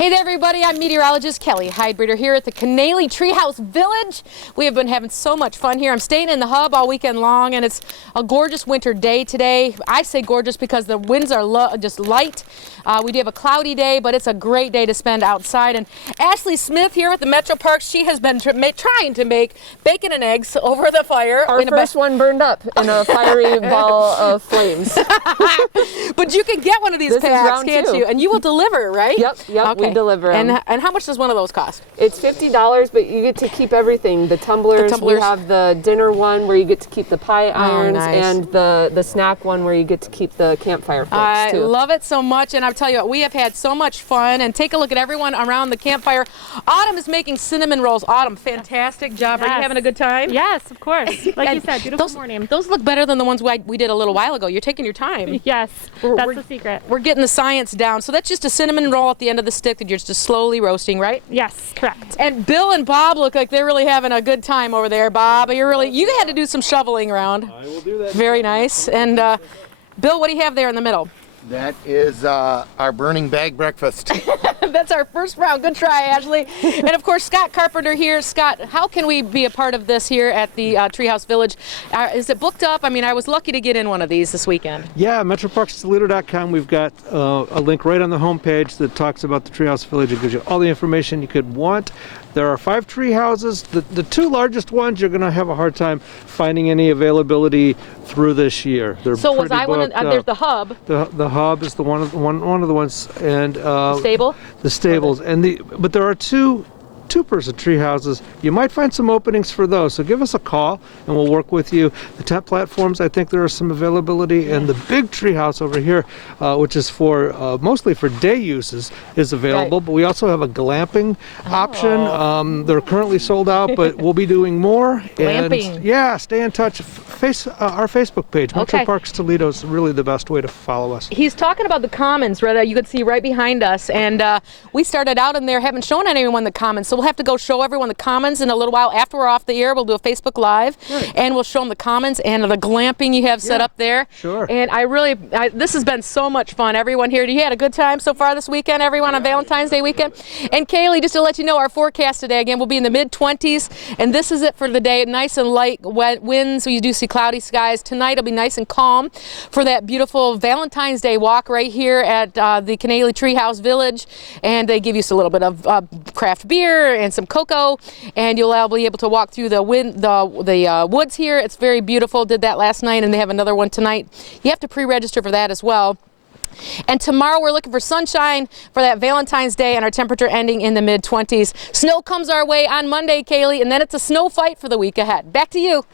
Hey there, everybody. I'm meteorologist Kelly Hydebreeder here at the Canaley Treehouse Village. We have been having so much fun here. I'm staying in the hub all weekend long, and it's a gorgeous winter day today. I say gorgeous because the winds are just light. We do have a cloudy day, but it's a great day to spend outside. And Ashley Smith here at the Metro Parks, she has been trying to make bacon and eggs over the fire. Our first one burned up in a fiery ball of flames. But you can get one of these packs, can't you? And you will deliver, right? Yep, okay. We deliver them. And how much does one of those cost? It's $50, but you get to keep everything. The tumblers. We have the dinner one where you get to keep the pie irons, and the snack one where you get to keep the campfire forks, too. I love it so much, and I'll tell you what, we have had so much fun. And take a look at everyone around the campfire. Autumn is making cinnamon rolls. Autumn, fantastic job. Yes. Are you having a good time? Yes, of course. Like you said, beautiful morning. Those look better than the ones we did a little while ago. You're taking your time. Yes, that's the secret. We're getting the science down. So that's just a cinnamon roll at the end of the stick that you're just slowly roasting, right? Yes, correct. And Bill and Bob look like they're really having a good time over there. Bob, you had to do some shoveling around. I will do that. Very nice. And Bill, what do you have there in the middle? That is our burning bag breakfast. That's our first round. Good try, Ashley. And of course, Scott Carpenter here. Scott, how can we be a part of this here at the Treehouse Village? Is it booked up? I mean, I was lucky to get in one of these this weekend. Yeah, MetroParksToledo.com. We've got a link right on the homepage that talks about the Treehouse Village. It gives you all the information you could want. There are 5 tree houses. The 2 largest ones, you're going to have a hard time finding any availability through this year. They're so was I booked. one of there's the hub. The hub is one of the ones, and stable. The stables, but there are two-person tree houses. You might find some openings for those, so give us a call and we'll work with you. The tent platforms, I think there is some availability, and the big tree house over here, which is for mostly for day uses, is available. Right. But we also have a glamping option. They're currently sold out, but we'll be doing more. Glamping. And yeah, stay in touch. Our Facebook page, Metro Parks Toledo, is really the best way to follow us. He's talking about the commons, right? You could see right behind us, and we started out in there, haven't shown anyone the commons, so we'll have to go show everyone the commons in a little while. After we're off the air, we'll do a Facebook Live, and we'll show them the commons and the glamping you have set up there. Sure. And this has been so much fun. Everyone here, you had a good time so far this weekend, everyone, on Valentine's Day weekend? And Kaylee, just to let you know, our forecast today, again, will be in the mid-20s, and this is it for the day. Nice and light wet winds, so you do see cloudy skies. Tonight will be nice and calm for that beautiful Valentine's Day walk right here at the Canaley Treehouse Village, and they give you a little bit of craft beer and some cocoa, and you'll be able to walk through the woods here. It's very beautiful. Did that last night, and they have another one tonight. You have to pre-register for that as well. And tomorrow we're looking for sunshine for that Valentine's Day, and our temperature ending in the mid-20s. Snow comes our way on Monday, Kaylee, and then it's a snow fight for the week ahead. Back to you.